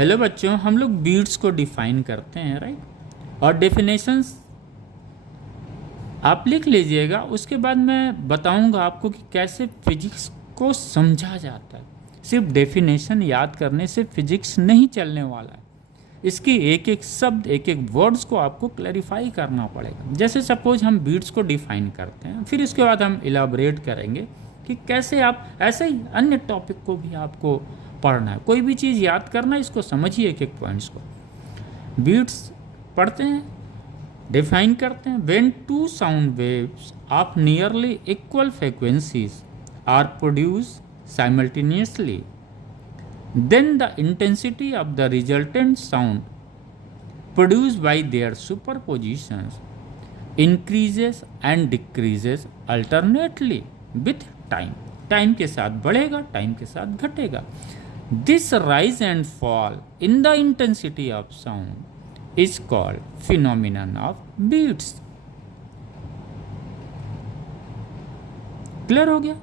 Hello बच्चों, हम लोग बीट्स को डिफाइन करते हैं, राइट? और डेफिनेशंस आप लिख लीजिएगा, उसके बाद मैं बताऊंगा आपको कि कैसे फिजिक्स को समझा जाता है। सिर्फ डेफिनेशन याद करने से फिजिक्स नहीं चलने वाला है, इसकी एक एक शब्द, एक एक वर्ड्स को आपको क्लैरिफाई करना पड़ेगा। जैसे सपोज हम बीट्स को डिफाइन करते हैं, फिर उसके बाद हम इलाबरेट करेंगे कि कैसे आप ऐसे ही अन्य टॉपिक को भी आपको पढ़ना है। कोई भी चीज़ याद करना, इसको समझिए एक एक पॉइंट्स को। बीट्स पढ़ते हैं, डिफाइन करते हैं। When two sound waves of nearly equal frequencies are produce simultaneously, then the intensity of the resultant sound produced by their superpositions increases and decreases alternately with time. Time के साथ बढ़ेगा, time के साथ घटेगा। This rise and fall in the intensity of sound is called phenomenon of beats. Clear हो गया?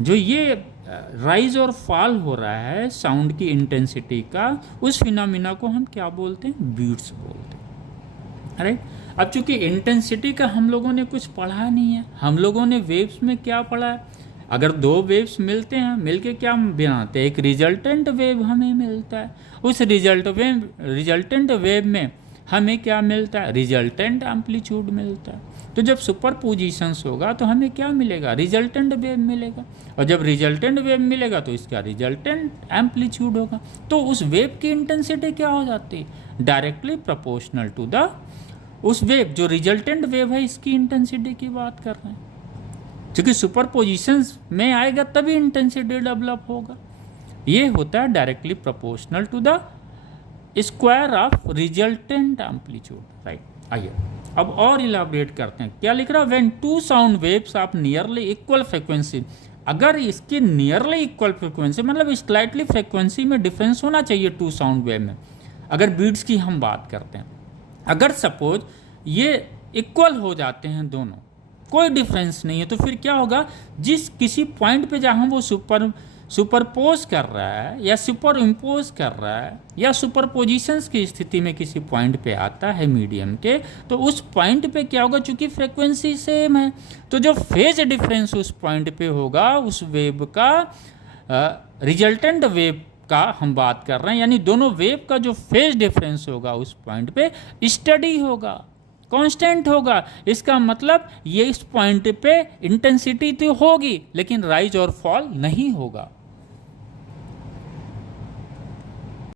जो ये राइज और फॉल हो रहा है साउंड की इंटेंसिटी का, उस फिनोमिना को हम क्या बोलते हैं? बीट्स बोलते हैं, राइट? अब चूंकि इंटेंसिटी का हम लोगों ने कुछ पढ़ा नहीं है, हम लोगों ने वेव्स में क्या पढ़ा है? अगर दो वेव्स मिलते हैं, मिलके क्या बनाते हैं? एक रिजल्टेंट वेव हमें मिलता है। उस रिजल्टेंट वेव में हमें क्या मिलता है? रिजल्टेंट एम्पलीट्यूड मिलता है। तो जब सुपर पोजिशंस होगा तो हमें क्या मिलेगा? रिजल्टेंट वेव मिलेगा। और जब रिजल्टेंट वेव मिलेगा तो इसका रिजल्टेंट एम्पलीट्यूड होगा। तो उस वेव की इंटेंसिटी क्या हो जाती है? डायरेक्टली प्रोपोर्शनल टू द उस वेव, जो रिजल्टेंट वेव है, इसकी इंटेंसिटी की बात कर रहे हैं। क्योंकि सुपर पोजिशंस में आएगा तभी इंटेंसिटी डेवलप होगा। ये होता है directly proportional to the square of resultant amplitude, right? आइए अब और इलाबरेट करते हैं। क्या लिख रहा है? When two sound waves of nearly equal frequency, अगर इसकी नियरली इक्वल फ्रीक्वेंसी मतलब स्लाइटली फ्रीक्वेंसी में डिफरेंस होना चाहिए टू साउंड वेव में। अगर बीट्स की हम बात करते हैं, अगर सपोज ये इक्वल हो जाते हैं दोनों, कोई डिफरेंस नहीं है, तो फिर क्या होगा? जिस किसी पॉइंट पे जहाँ वो सुपरपोज कर रहा है या सुपर इम्पोज कर रहा है या सुपरपोजिशंस की स्थिति में किसी पॉइंट पे आता है मीडियम के, तो उस पॉइंट पे क्या होगा? चूंकि फ्रीक्वेंसी सेम है, तो जो फेज डिफरेंस उस पॉइंट पे होगा, उस वेव का रिजल्टेंट वेव का हम बात कर रहे हैं, यानी दोनों वेव का जो फेज डिफरेंस होगा उस पॉइंट पे स्टडी होगा, कांस्टेंट होगा। इसका मतलब ये इस पॉइंट पे इंटेंसिटी तो होगी, लेकिन राइज और फॉल नहीं होगा।